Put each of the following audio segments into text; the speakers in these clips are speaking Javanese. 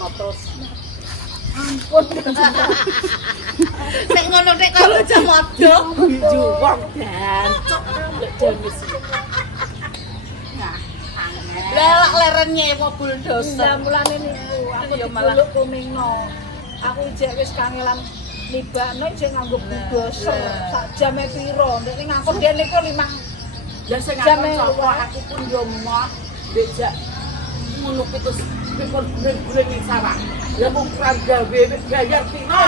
no terus. Ampun. Nek ngono nek karo jam modok biju wong dancuk mbek jenis. Nah, lelak lerennya mobil dosen. Lah mulane niku aku Ya ya malah. malah kumingno. Aku jek wis kangelan nibakno jek nganggo bulldozer. Sak jame piro? Nek ngangkut dene niku 5 Ya sing Jam aku e sapa luwih. aku pun yo moh becak ngono terus pikir gure ning sawah. Ya mung kurang gawe bayar piro.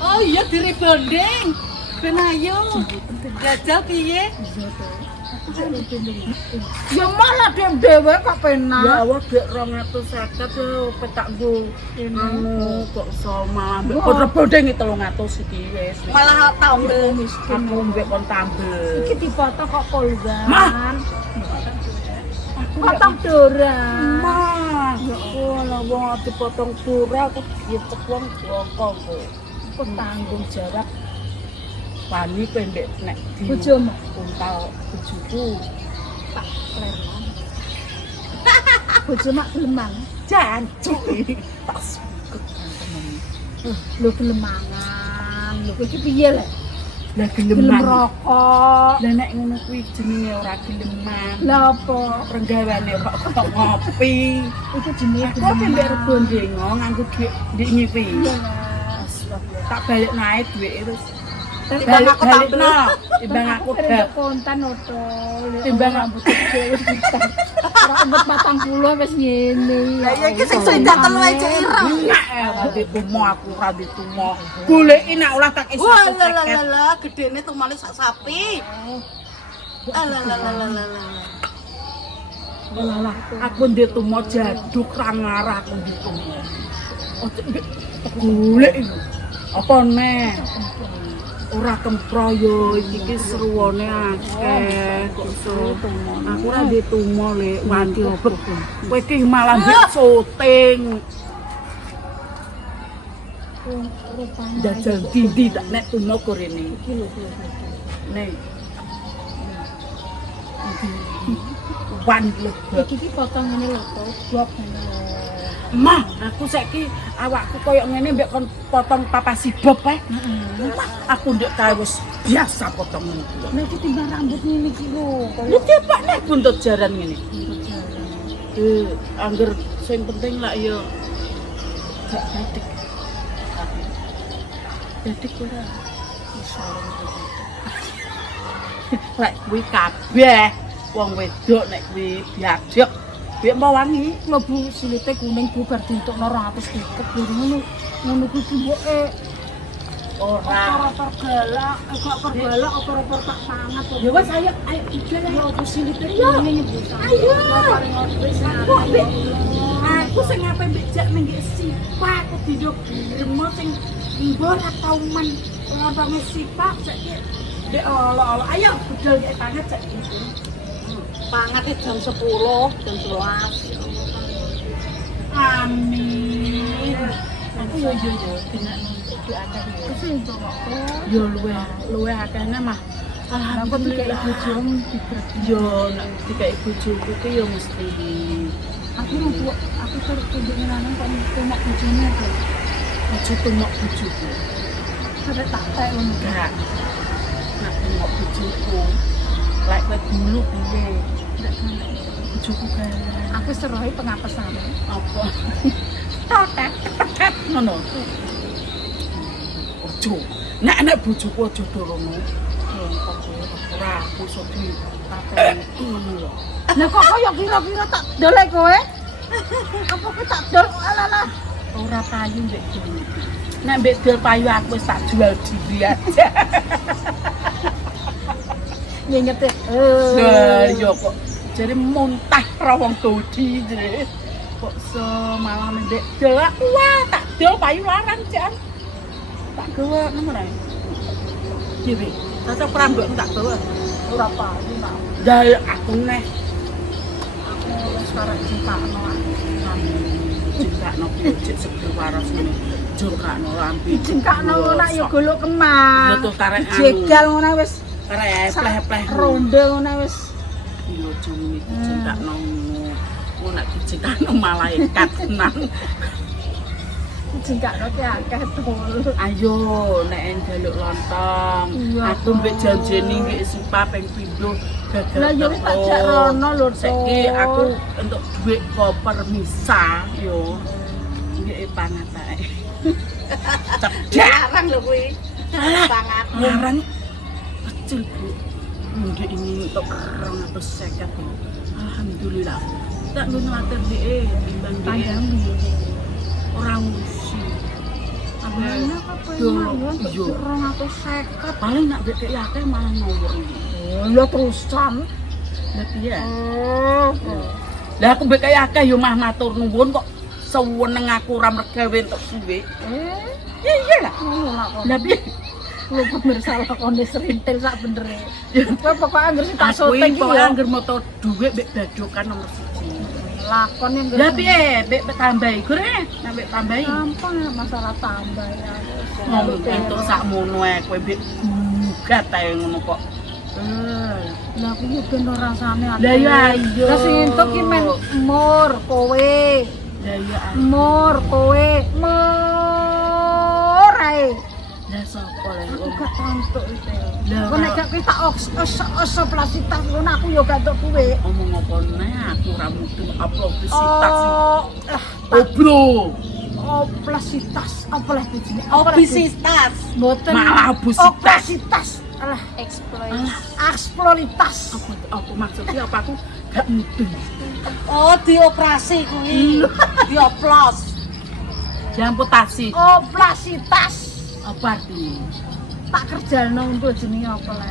Oh iya diri bonding. Ben ayo. Jajal piye? Ya malah dhewe kok penak. Ya awak gek 250 yo petak nggo anu kok iso malah mbek kon rebonding 300 iki wis. Malah tambel miskin. Aku mbek kon tambel. Iki dipoto kok polgan. Mah. Potong doran. Mah, ya wong dipotong pura aku dicek wong bokong kok. Aku tanggung jawab Wani pendek nek di bojomu. untal bojoku. Tak klerman. Bojo mak geleman. Jancuk iki tak suket temen. Lho gelemangan. Lho iki piye lek? Lah Gelem geleman. rokok. Lah nek ngono kuwi jenenge ora geleman. Lah apa? Renggawane kok ngopi. Iki jenenge Aku pendek rebonding nganggo dhuwit ndik ngipi. Iya. Tak balik naik duwike terus. Timbang aku Balikno, timbang aku dak. kontan oto. Timbang rambut dhewe wis pitan. Ora umur 40 wis ngene. Lah ya iki sing sudah telu aja ireng. Enak ditumo aku ora ditumo. Goleki nek olah tak isi. Wah, la gedene tumale sak sapi. Alah, aku ndek tumo jaduk ra ngarah aku ndek tumo. Ojo golek iki. Apa neh? Ora kemproyo iki seruane akeh. Aku ora ndek tumo lek wanti obek. Kowe iki malah mbek syuting. Jajal dindi tak nek tumo korene. Iki lho. Nek. Wan lho. Iki potong ngene lho to, blok ngene lho. Mah, aku saiki awakku koyo ngene mbek kon potong papa sibob ae. Mah, aku ndek kae wis biasa potong ngono. Nek iki timbang rambut ngene iki lho. Lu cepak nek buntut jaran ngene. Angger sing penting lak ya gak batik. Batik ora iso. Lek kuwi kabeh wong wedok nek kuwi biadek biar mau wangi. Mlebu silite kuning bubar dientukno 200 tiket ngono. Ngono kuwi timbuke Ora. opor galak, gak pergalak opor-opor tak sangat kok. Ya wes ayo ide lah. Ya opo silite kuning ibu. Ayo. Wis Aku sing ngapain mbek jak ning sipak aku didok remo sing mbok ora tau men ngontone sipak saiki ndek olo-olo. Ayo budal nek banget cek. Pangate jam 10, jam 11. Amin. Aku yo kena iki akeh yo. sing kok. Yo luwe akehne mah. Aku dikai Alhamdulillah. bojomu dibret. Yo nek dikai bojoku ki yo mesti Aku terus tunjukin lanang kok tumak bojone aja. aja tumak bojoku. Ada tak tek ngono. Enggak. Nak tumak bojoku. Lek kowe dulu piye? Ndak kan. Bojoku kan Aku serohi pengapesan. apa? Totet, totet ngono. Ojo. Nek bojoku aja dolono. Ora aku iso di pateni ngono lho. Lah kok kaya kira-kira tak dolek kowe? Apa kowe tak dol alalah. Ora payu mbek dhewe. Nek mbek dol payu aku wis tak jual diri aja. Nginget Lah yo kok jadi muntah ra wong dodi jere. Kok malah mbek dol aku wah tak dol payu larang jan. Tak gawe ngono ae. Dhewe, rasa prambok tak gawe. ora payu nak. Lah aku neh Aku wis karep cintakno aku. cekakno cek seger waras ngene. Jokakno lampi. Cengkakno nak ya golok keman. Betul karek anu. Jegal ngono wis. Karek pleh-pleh Ronde ngono wis. Iya jeng iki cekakno ngono. Ngono nek kucing anu malaikat tenan. Kucing gak ngerti akeh dul. Ayo nek njaluk lontong. Iya, Aku mbek janjeni nggih Sipa ping pindho gagal. Lah yo tak jak rono lho, Saiki aku entuk dhuwit koper misa yo. Nggih pangat ae. Cedak. Jarang lho kuwi. Alah, Sangat. larang kecil Bu. Mungkin ini untuk 250 Bu. Alhamdulillah. Tak lu ngelatir dia timbang dia Tanggang orang usi. Mana apa Yo, ya? yo. 250. Paling nak dek akeh malah ngawur. Lho terusan. Lah piye? Oh. Lah aku mbek akeh yo mah matur nuwun kok seweneng aku ora mergawe entuk suwe. Iya lah. Ngono lah kok. Lah piye? Lu pemirsa lakone serintil sak benere. Kowe pokoke anggere sing tak Aku syuting iki iki kok ya. anggere moto dhuwit mbek bajokan nomor 1. Lakon yang Lah piye? Mbek tambahi gore, mbek tambahi. gampang ya masalah tambah ya. Ngomong entuk sakmono ae kowe mbek gugat ae ngono kok. Lah aku yo ben ora rasane ati. Lah ya ayo. Lah sing entuk ki men mur kowe. Lah ya ayo. Mur kowe. Mur ae. Lah sapa lek Aku gak entuk iki. Lah, Kok nek gak kuwi tak oso plasitas ngono aku yo gak entuk kuwe. omong apa neh aku ora mudeng publisitas iki. Oh, Obro. oplasitas, apa lah jenenge? Obesitas. Mboten. Malah obusitas. Oplasitas. Alah, eksploritas. Apa maksudnya apa aku gak mudeng. Oh, dioperasi kuwi. Dioplos. Diamputasi. Oplasitas. Apa artinya? Tak kerjano untuk jenenge apa le?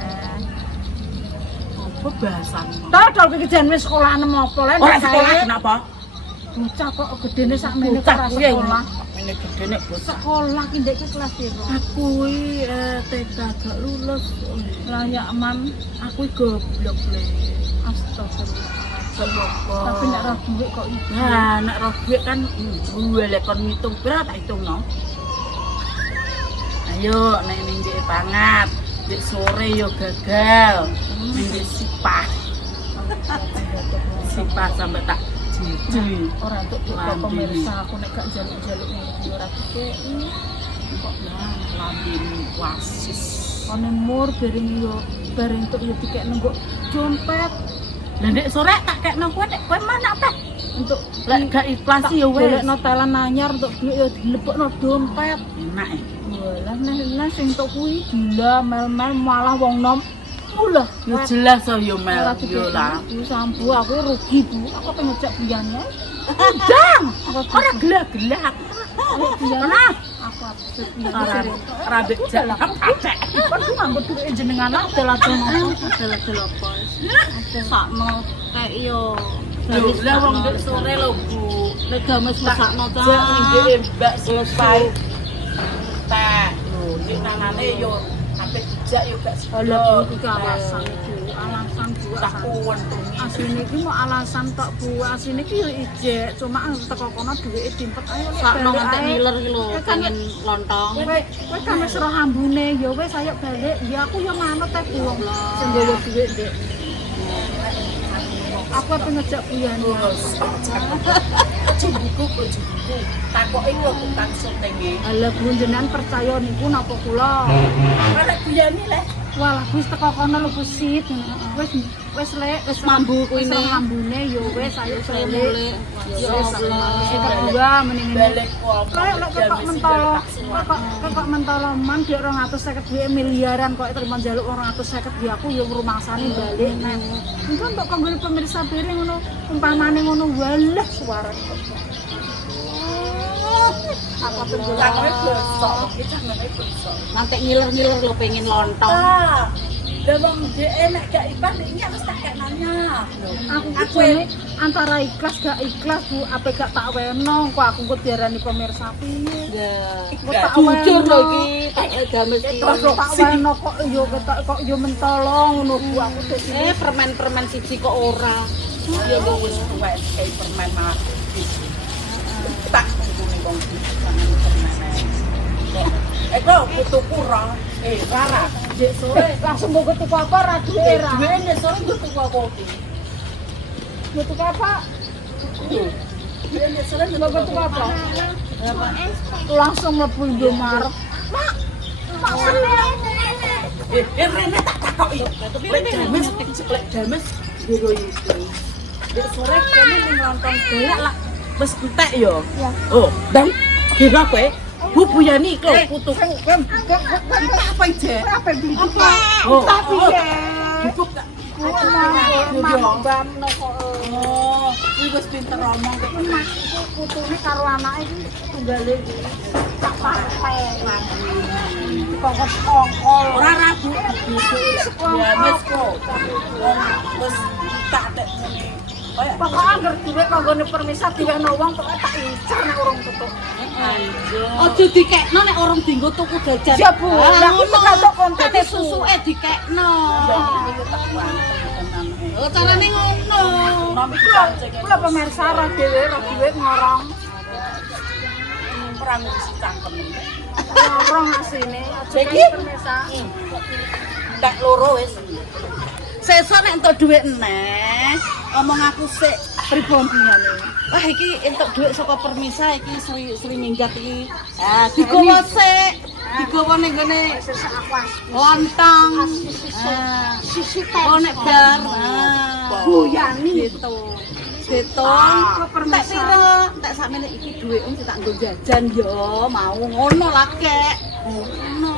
Apa bahasane? Dodol iki jan wis sekolah nem apa le? Ora sekolah kenapa? Bocah kok gedene sakmene Bocah ora kuwi ya, sekolah. ini gede nek bocah. Sekolah ki ndek kelas piro? Aku iki TK gak lulus. Layak man, Aku iki goblok le. astagfirullah. Kenapa? Tapi nek ora duit kok ibu. Nah, nek roh duit kan gue lek kon ngitung pira tak hitungno. Ayo nek ning ndek pangat, ndek sore yo gagal. Ning ndek sipah. Sipah sampai tak jijil. Ora entuk duit kok pemirsa aku nek gak jaluk-jaluk ngono kuwi ora dikeki. Kok lah lambin wasis. Ane mur bareng yo bareng entuk yo dikekno nggo dompet Lah ndek sore tak kekno kowe nek kowe mana teh? untuk Lek gak inflasi yo wis. golekno telan anyar untuk duit yo dilebokno dompet. Enak e. Walah nek sing tok kuwi gila mel-mel malah wong nom. Ulah Yo jelas yo mel yo lah. Yo sambu aku rugi Bu. Aku pengen ngejak biyane. Ndang, ora gelak-gelak. Mana? Aku Ora ora mbek jalan apik. Kan ku nganggo duit jenengan adol-adol ngono. Adel-adel apa? Sakno kayak yo. Lho, lah wong ndek sore lho, Bu. Nek games mesakno ta. Jak nggih Mbak selesai. Tak, lho, ndek nangane yo apik dijak yo gak Ala sekolah. iki alasan Bu. Alasan Bu. Tak kuwentungi. Asline iki mau alasan tok Bu. Asline iki yo ijek, cuma teko kono duwike dimpet ayo lek Sakno balik ngantek ae. ngiler iki lho, Ya kan, pengen lontong. Kowe kan wis roh ambune ya wis ayo balik. Ya aku yo manut teh Bu. Sing nggawa duit Dek. Aku apa ngejak buyane. Cukup buku. Takoki kok tukang syutinge. Ala Bu jenengan percaya niku napa kula? Ora buyane le. Walah wis teko kono lho Bu Sit. Wis lek wis Mambu wis kuwi roh ambune ya wis ayo balik. mulai. Ya Ya wis Allah. sing kedua mending Balik kok. kayak lek kok mentolo kok mentolo man dia 250 miliaran kok terima njaluk 250 dia aku yo ngrumangsani balik nek engko untuk kanggo pemirsa piring ngono umpamane ngono walah suara apa tuh Takoki besok, iki jane besok. Ngantek ngiler-ngiler lho pengen lontong. Lah wong dhek nek gak ikhlas iki harus tak kenanya. aku jane antara ikhlas gak ikhlas Bu apa gak tak weno kok aku kok diarani pemirsa piye Ya. Jujur lho iki, tak games iki. terus tak weno kok yo ketok kok yo mentolo ngono Bu aku dadi Permen-permen siji kok ora. Ya wong wis tuwek kayak permen malah. Tak ngene kong permen. Kok kutuku ra. Rara, dek sore langsung mbok tuku apa ra duwe ra duwe nek sore kutuku apa iki? tuku apa Bapak tuh apa? Langsung mlebu Indomaret. Mak, Rene tak takoki. Lek James biro iki. Dek sore kene ning lontong golek lah wis entek yo. Ya. Oh, dan kira kowe Bu Buyani kok putuku. Apa ije? Apa beli? Oh, Tapi ya. Dibuk tak? Bambam kok. Oh, kuwi wis pinter ngomong kok. Mas iku putune karo anake iki tunggale iki. Tak partai. Kongkol kongkol. Ora ragu. Ya wis kok. Wis tak tek ngene. Kaya Pokoknya anggar duwe kanggone permisah diwehno wong pokoke tak incer nek urung tutuk. Aja dikekno nek orang dinggo tuku jajan. Ya Bu, lah aku tergantung konten Dadi susuke dikekno. Oh, carane ngono. Kula pemirsa ra dhewe ra duwe ngorong. perang isi cangkem. Ngorong asine aja Iki? kayak permisa. Tak loro wis. Sesuk nek entuk dhuwit neh, omong aku sik pribadi ngene. Wah iki entuk dhuwit saka permisa iki sri minggat iki. Ah, digowo sik. Digowo ning gone Sesuk aku as. lontong. Sisi Oh nek bar. Buyani. Gitu. Ditung Kok permisa? tak piro? Tak sakmene iki dhuwit om tak nggo jajan yo, mau ngono lah kek. Ngono.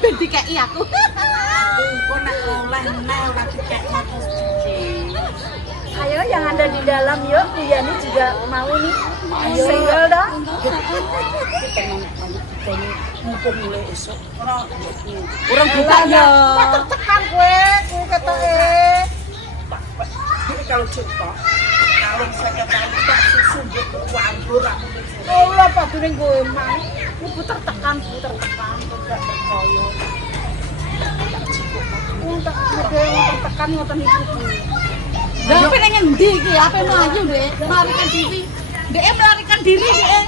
Ben dikeki aku. Kok nek oleh neh ora dikekno terus cici. Ayo yang ada di dalam yuk, Buyani juga mau nih. Single dong. Mumpung mulai esok ora Urung buka yo. Kok tertekan kowe ketoke. Jadi kalau cepat, kalau saya katakan tak susu gitu, wambur aku tuh. Oh lho padune kowe mang. Ibu tertekan, enggak percaya. Untuk tertekan ngoten niku. Lah pengen ngendi iki? Ape mlayu, Dek? Melarikan diri. Dek melarikan diri, Dek.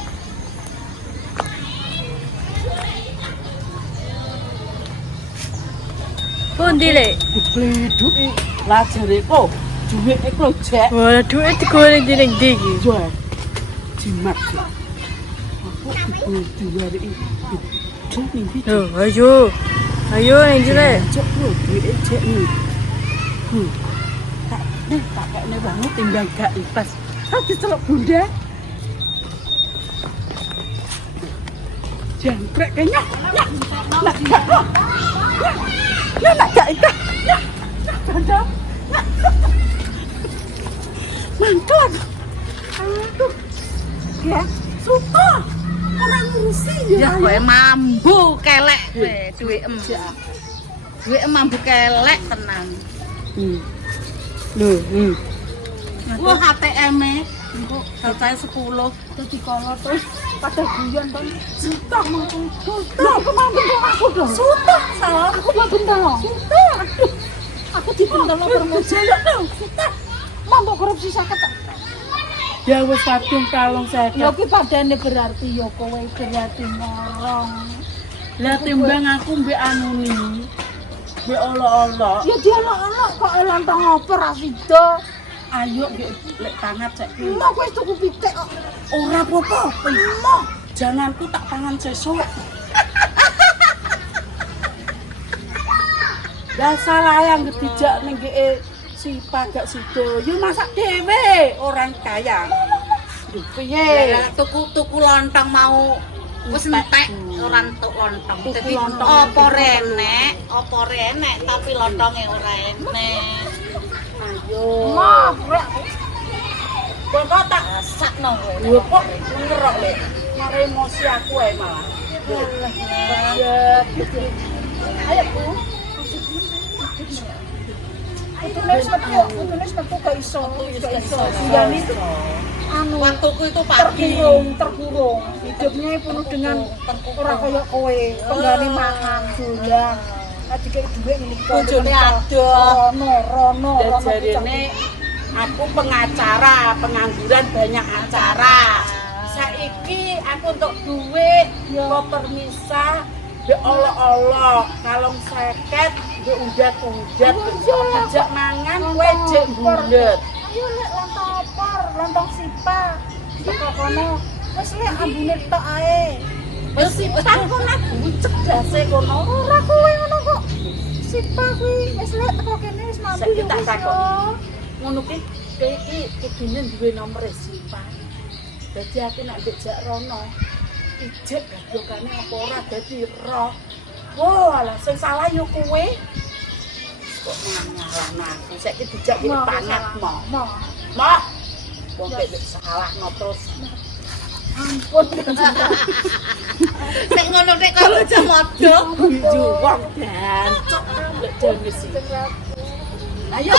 Pundi le? Bleduk lah jareko, duit iku jek. Wah, duit digoreng di ning ndi iki? Jual. Jimat. Aku diwari iki. Ning Loh, ayo. Ayo ning ndi le? cek bro, duit jek nih. Tak kayaknya banget timbang gak ikhlas. Tadi celok bunda. Jangkrik kayaknya. Nak gak. Nak gak ikhlas. Nak. Mantul. Aduh. Ya, suka. Orang ngurusi Ya kowe mambu kelek kowe duwitmu. Duwitmu mambu kelek tenan. Loh, Wah ATM-e engko cacahe 10. Dadi kolot terus pada guyon to. suka mampu. Lah aku mau bentuk aku dong. Suka salah. Aku mau bentuk. Aduh. Aku dibentuk promosi. Suka. Mampu korupsi sakit. Ya wis kadung kalong Ya saya. ki padane berarti ya kowe berarti ngorong. Lah timbang aku mbek anu ni. Mbek olo-olo. Ya dia anak kok lontong oper ra sida. Ayo lek tangan cek. Mau kowe tuku pitik kok. Ora apa-apa. Mo, janganku tak tangan sesuk. Lah salah yang ketijak ning si pagak sido. Yo masak dhewe, orang kaya. Duh, piye? Lah tuku lontong mau wis entek ora entuk lontong. Dadi lontong apa renek tapi lontonge ora enek. Ayo. Mau Kok tak Sakno kowe. Lho kok ngerok lek. Mare emosi aku ae malah. Ya, ayo Bu. Kudune metu gak iso. Buyani itu anu Waktuku itu pagi. terkurung. Hidupnya penuh dengan ora kaya kowe, penggane mangan, dolan. Tadi kayak duit ini Bojone adoh. rono. jarine aku pengacara, pengangguran banyak acara. Saiki aku untuk duit, kok permisa, be olo-olo, kalong seket, be udat-udat, ajak mangan, kowe jek bulet. Ayo lek lontong nonton Sipa. Teko kono. Wis lek ambune tok ae. Wis sipan kono bucek dase kono. Ora kowe ngono kok. Sipa kuwi wis lek teko kene wis mampu Saiki ya tak wis takon. yo. Ngono ki iki kudune duwe nomor Sipan. Dadi aku nek ndek jak rono ijek gablokane apa ora dadi roh. Wah, alah sing salah yo kowe. Kok nyalahno aku. Saiki dijak iki pangat mo. Mak. Wong nek salahno terus. Ampun. Nek ngono nek kalau aja modho. Juwang dancuk lek jane sih. Ayo.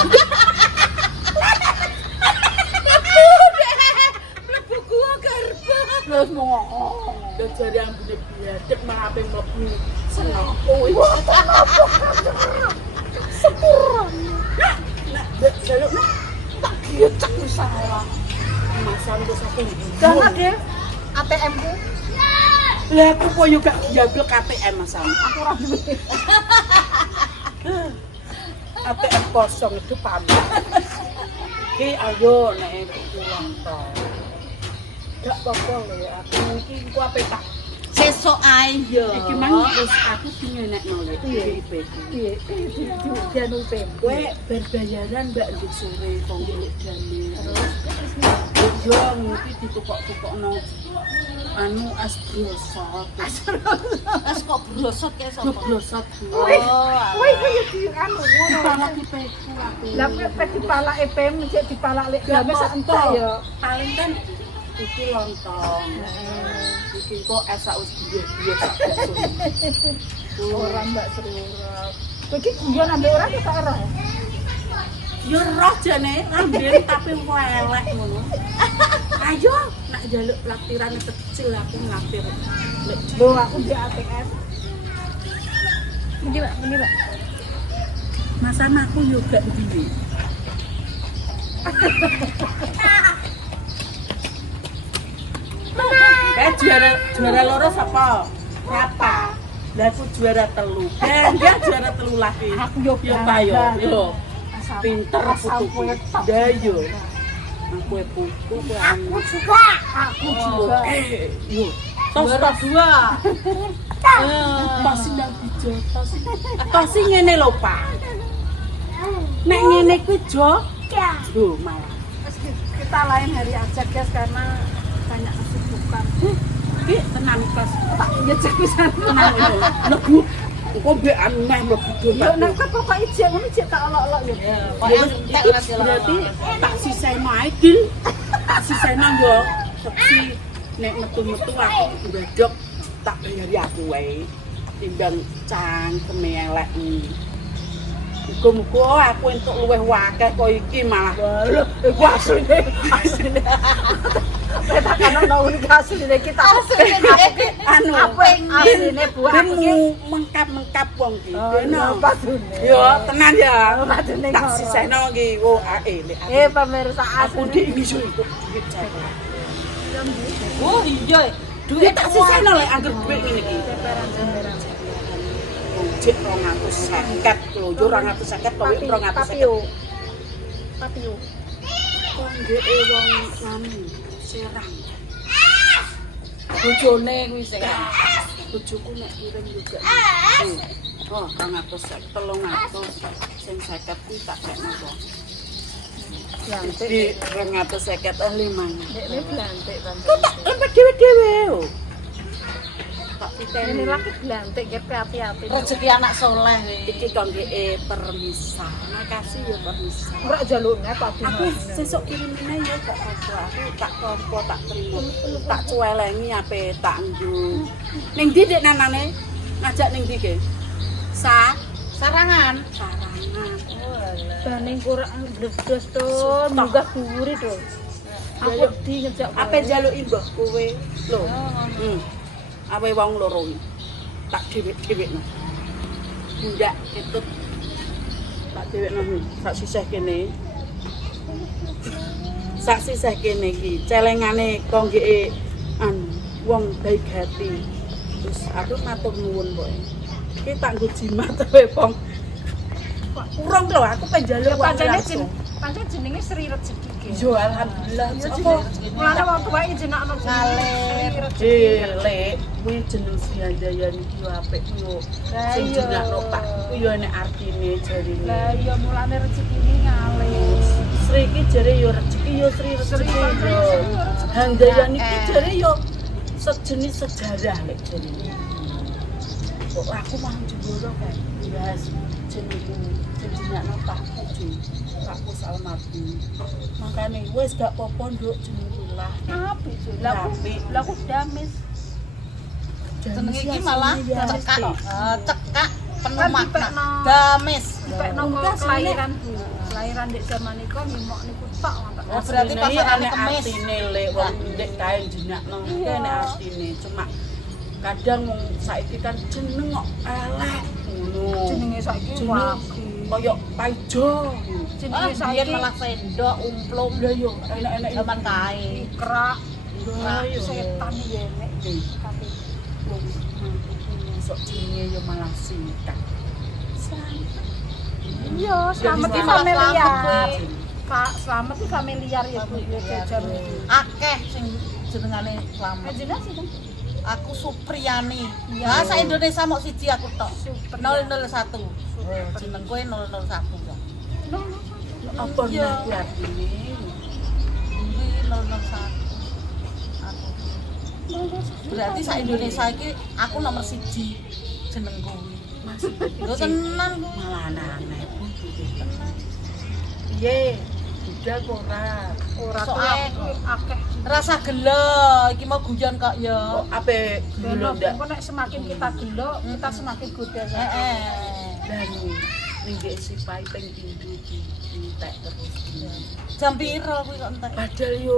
Mlebu gua garba. Terus mau udah jari ambune biadek malah ape mlebu seneng kowe. Sepur. Nah, jaluk nah. Tak gecek salah. Masalah wis aku. Jangan deh. ATM ku. Lah aku kok yo gak njablek ATM masalah. Aku ora duwe. ATM kosong itu pamit. Ki ayo nek pulang to. Gak apa-apa lho aku iki ku ape tak. Sesuk ae yo. Iki mang wis aku dingenekno lho IP. Piye? Dianu pem. Kowe berbayaran mbak nduk sore kok milik jane. Terus yo mesti ditukok-tukokno anu as brosot. As kok brosot kae Yo sapa? brosot. Kowe iki yo dianu ngono. Pala dipeku aku. Lah pek dipalak pem cek dipalak lek Gak jame sak apa-apa. entek ya. Paling kan iki lontong. Iki kok esak wis biye-biye sak Ora Mbak Srurat. Kowe iki guyon ambek ora kita ora. yo roh jane ambil tapi welek ngono. Ayo nak jaluk laktiran kecil aku ngaktir. Lek Lho aku di ATM. Ini, Pak. Ini, Pak. masan aku yo gak duwe. Juara loro sapa? Siapa? Lah aku juara telu. Dia juara telu lagi. Aku yo Yo ta yo. Yo. Asal- Pinter asal putu. kowe tok. Dah yo. Aku putu kowe anu. Aku juga. Yo. Juara dua. Pasti nang dijotos. Pasti ngene lho, Pak. Nek ngene kuwi jo. Lho, malah. Kita lain hari aja guys karena banyak kesibukan. Ki tenan pas Tak nyecek pisan. tenan lho. Lebu. Engko mbek anu meh mlebu Yo dompet. nek kok pokok ijek ngono ijek tak olok-olok yo. Pokoke entek ora Berarti tak siseno ae, Dil. Tak siseno yo. Seksi nek metu-metu aku mbedok tak bayari aku wae. Timbang cangkeme elek iki. Muga-muga aku entuk luwih wakeh kok iki malah. Iku asline. Tak kan ono unikasine kita. Anu Asline buah ben iki. mengkap-mengkap wong iki. Oh, Ben. iya, padune. Yo, tenan ya. Padune Tak ngoro. siseno iki. Oh, ae lek aku. Pemirsa Aku asli. di iso itu duit jago. Oh iya. Duit tak siseno lek angger duit ngene iki. Semperan-semperan. Ojek 250 lho, yo 250 kowe 250. Papio. Papio. Kok ndeke wong anu Serang. Bojone kuwi sing. Bojoku nek kirim juga. Oh, 200 300 sing 50 kuwi tak kekno kok. Blantik. Di 250 5. Dekne blantik kan. Tak lempet dhewe-dhewe. Tak Ini piteni. laki blantik ya hati-hati. Rezeki anak soleh Iki kangge permisa. Makasih ya permisa. Ora jalukne padu. Aku sesuk kirimine ya gak apa-apa. Aku tak tampa tak terima. Tak cuelengi ape tak nggo. Ning ndi Dik nanane? Ngajak ning ndi ge? sarangan. Sarangan. Baning kurang bledos to, munggah dhuwure to. Aku di ngejak kowe. Ape njaluki mbah kowe? Lho. Ape wong loro iki. Tak dhewek-dhewekno. Ndak ketut. Tak dhewekno sak sisih kene. Sak sisih kene iki celengane konggeke anu wong baik hati. Terus aku matur nuwun kok. Iki tak nggo jimat kowe wong. Kurang lho aku penjaluk wong Pancene langsung. pancen jenenge Sri Rezeki iki. Yo alhamdulillah apa? Mulane wong tuwa iki jenakno Ngalir. Lek kuwi jeneng Srihandayani iki yo apik yo. Sing iya. jenakno Pak kuwi yo enek artine jarine. Lah iya mulane rezekine ngalir. Sri iki jare yo rezeki yo Sri rezeki yo. Handayani iki jare yo sejenis sejarah lek jarine. Kok aku mau jeboro kan. Yes, jenengku jenengku Pak Puji. Pak Pus Almarhum. Makane wis gak apa-apa nduk jenengku lah. Apik sih. Lah aku damis. Jenenge iki malah cekak. Cekak penuh Kan makna. dipekno. Gamis. Dipekno kelahiran kelahiran Dek zaman niku ngimok niku tok ngoten. Oh, berarti pasarane ane kemis. artine lek wong ndek kae jenakno iki ane artine cuma kadang wong saiki kan jeneng kok elek ngono. Jenenge saiki Jeneng wagi. kaya paijo. Jenenge Biyen saiki malah sendok umplum Lah yo enek-enek zaman kae. kerak Lah yo setan ya nek. Tapi wong sok jenenge yo malah singkat. iya selamat Jadi iki malah familiar. selamat Kak selamat iki familiar ya Bu ya jajan iki. Akeh sing jenengane selamat. Jenenge sih kan. Aku Supriyani. Iya. Bahasa Indonesia mau siji aku tok. Supriyani. 001. Jeneng kowe 001 ya. Apa Iya. nek artine? Kuwi 001. Aku. Berarti sak Indonesia iki aku nomor 1 jeneng kuwi. Lho tenan kuwi. Malah aneh-aneh. Piye? Udah kok ora. Ora Soale tuh akeh. rasa gelo iki mau guyon kok ya. Kok ape Gelo dulu ndak? kok nek semakin kita gelo, kita semakin goda. Heeh. Dan ning dhek sipai ping pindho ditek terus. Jam piro kuwi kok entek? Padahal yo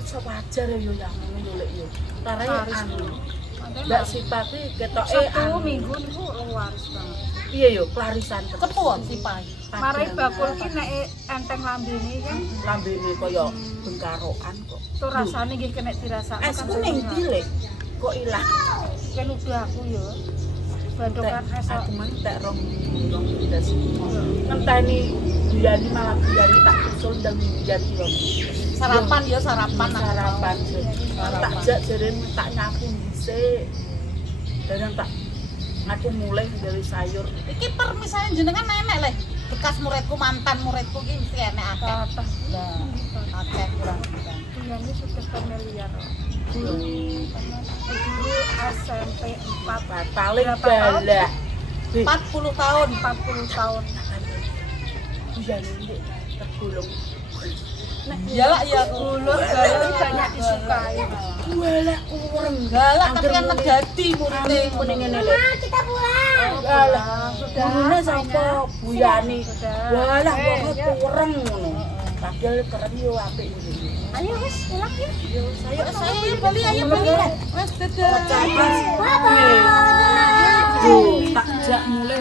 sewajar yo yang ngono yo lek yo. Tare Laris. anu. Ndak sipati ketoke Sabtu Minggu niku laris banget. Piye yo klarisan terus. Cepuan sipai. Marai bakul ki nek enteng lambene kan Lambene kaya bengkarokan kok. tuh rasane nggih kena dirasakno. Esku ning ndi lek kok ilang. Kan udah aku ya. Bandokan es. Aku man tak rong ndas. Ngenteni biyani malah biyani tak usul dan biyani yo. Sarapan ya sarapan Sarapan tak jak jare tak nyapu dhisik. Dan tak aku mulai dari sayur. Iki permisane jenengan nenek le. Bekas muridku mantan muridku iki mesti enek akeh. Atas. Lah, akeh kurang. Dia ini sudah familiar. Dulu SMP 4 Paling Berapa tahun? galak. 40 tahun. 40 tahun. Biyani ndek tergolong. Iyalah ya aku. Ulur galau banyak disukai. Walak kurang Galak tapi kan terjadi muridnya. mending ngene lho. Kita pulang. Alah, gurune sapa? Buyani. Walah kok kurang ngono. Padahal keren yo apik ngene. Ayo wis pulang ya. Saya beli ayo beli. Wes dadah. Bye. Tak jak mulai